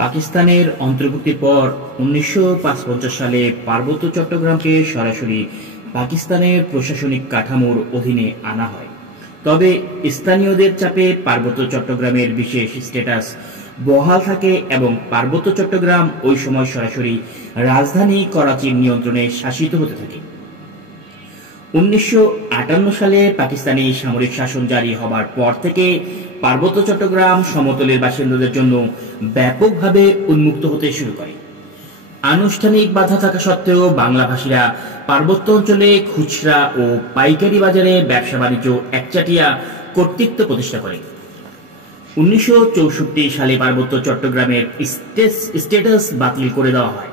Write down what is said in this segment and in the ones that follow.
পাকিস্তানের অন্তর্ভুক্তির পর ১৯৫৫ সালে পার্বত্য চট্টগ্রামকে সরাসরি পাকিস্তানের প্রশাসনিক কাঠামোর অধীনে আনা হয়। তবে স্থানীয়দের চাপে পার্বত্য চট্টগ্রামের বিশেষ স্ট্যাটাস বহাল থাকে এবং পার্বত্য চট্টগ্রাম ওই সময় সরাসরি রাজধানী করাচির নিয়ন্ত্রণে শাসিত হতে থাকে। ১৯৫৮ সালে পাকিস্তানি সামরিক শাসন জারি হবার পর থেকে পার্বত্য চট্টগ্রাম সমতলের বাসিন্দাদের জন্য ব্যাপকভাবে উন্মুক্ত হতে শুরু করে। আনুষ্ঠানিক বাধা থাকা সত্ত্বেও বাংলাভাষীরা পার্বত্য অঞ্চলে খুচরা ও পাইকারি বাজারে ব্যবসা বাণিজ্য একচাটিয়া কর্তৃত্ব প্রতিষ্ঠা করে। ১৯৬৪ সালে পার্বত্য চট্টগ্রামের স্ট্যাটাস বাতিল করে দেওয়া হয়।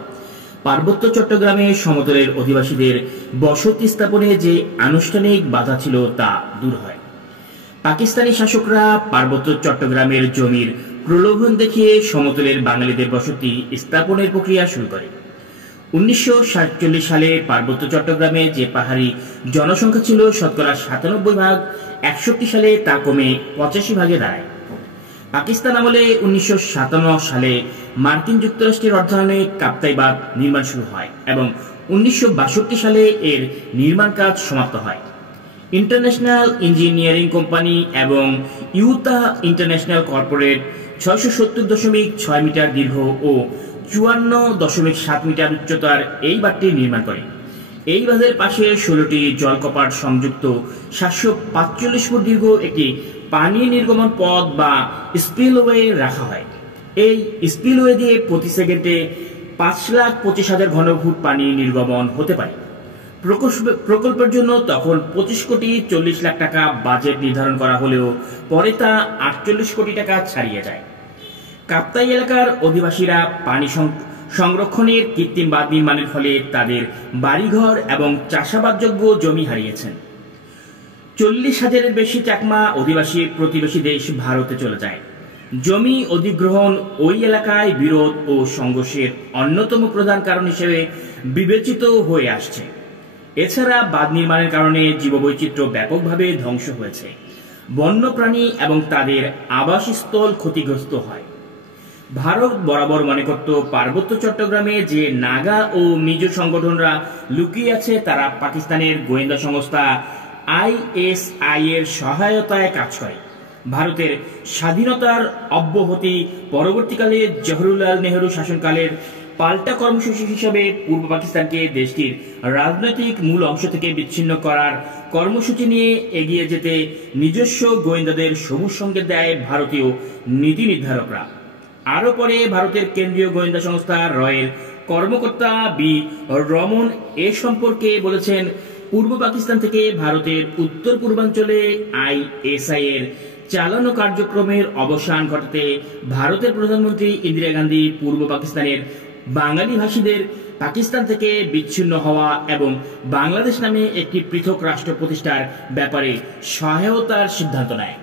পার্বত্য চট্টগ্রামে সমতলের অধিবাসীদের বসতি স্থাপনে যে আনুষ্ঠানিক বাধা ছিল তা দূর হয়। পাকিস্তানি শাসকরা পার্বত্য চট্টগ্রামের জমির প্রলোভন দেখিয়ে সমতলের বাঙালিদের বসতি স্থাপনের প্রক্রিয়া শুরু করে। ১৯৪৭ সালে পার্বত্য চট্টগ্রামে যে পাহাড়ি জনসংখ্যা ছিল শতকরা ৯৭ ভাগ, ৬১ সালে তা কমে ৮৫ ভাগে দাঁড়ায়। পাকিস্তান আমলে ১৯৫৭ সালে মার্কিন যুক্তরাষ্ট্রের অর্থায়নে কাপ্তাই বাঁধ নির্মাণ শুরু হয় এবং ১৯৬২ সালে এর নির্মাণ কাজ সমাপ্ত হয়। ইন্টারন্যাশনাল ইঞ্জিনিয়ারিং কোম্পানি এবং ইউতা ইন্টারন্যাশনাল কর্পোরেট ৬৭০.৬ মিটার দীর্ঘ ও ৫৪.৭ মিটার উচ্চতার এই বাঁধটি নির্মাণ করে। এই বাঁধের পাশে ১৬টি জলকপাট সংযুক্ত ৭৪৫ ফুট দীর্ঘ একটি পানি নির্গমন পথ বা স্পিলওয়ে রাখা হয়। এই স্পিলওয়ে দিয়ে প্রতি সেকেন্ডে ৫,২৫,০০০ ঘনফুট পানি নির্গমন হতে পারে। প্রকল্পের জন্য তখন ২৫ কোটি ৪০ লাখ টাকা বাজেট নির্ধারণ করা হলেও পরে তা ৪৮ কোটি টাকা ছাড়িয়ে যায়। কাপ্তাই এলাকার অধিবাসীরা পানি সংরক্ষণের কৃত্রিম বাঁধ নির্মাণের ফলে তাদের বাড়িঘর এবং চাষাবাদযোগ্য জমি হারিয়েছেন। ৪০,০০০-এর বেশি চাকমা অধিবাসী প্রতিবেশী দেশ ভারতে চলে যায়। জমি অধিগ্রহণ ওই এলাকায় বিরোধ ও সংঘর্ষের অন্যতম প্রধান কারণ হিসেবে বিবেচিত হয়ে আসছে। এছাড়া বাঁধ নির্মাণের কারণে জীববৈচিত্র্য ব্যাপকভাবে ধ্বংস হয়েছে, বন্যপ্রাণী এবং তাদের আবাসস্থল ক্ষতিগ্রস্ত হয়। ভারত বরাবর মনে করত পার্বত্য চট্টগ্রামে যে নাগা ও মিজো সংগঠনরা লুকিয়ে আছে তারা পাকিস্তানের গোয়েন্দা সংস্থা আইএসআই এর সহায়তায় কাজ করে। ভারতের স্বাধীনতার অব্যাহতি পরবর্তীকালে জওহরলাল নেহরু শাসনকালের পাল্টা কর্মসূচি হিসেবে পূর্ব পাকিস্তানকে দেশটির রাজনৈতিক মূল অংশ থেকে বিচ্ছিন্ন করার কর্মসূচি নিয়ে এগিয়ে যেতে নিজস্ব গোয়েন্দাদের সবুজ সংকেত দেয় ভারতীয় নীতি নির্ধারকরা। আরও পরে ভারতের কেন্দ্রীয় গোয়েন্দা সংস্থা রয়ের কর্মকর্তা বি রমন এ সম্পর্কে বলেছেন, পূর্ব পাকিস্তান থেকে ভারতের উত্তর পূর্বাঞ্চলে আইএসআই এর চালানো কার্যক্রমের অবসান ঘটাতে ভারতের প্রধানমন্ত্রী ইন্দিরা গান্ধী পূর্ব পাকিস্তানের বাঙালি ভাষীদের পাকিস্তান থেকে বিচ্ছিন্ন হওয়া এবং বাংলাদেশ নামে একটি পৃথক রাষ্ট্র প্রতিষ্ঠার ব্যাপারে সহায়তার সিদ্ধান্ত নেয়।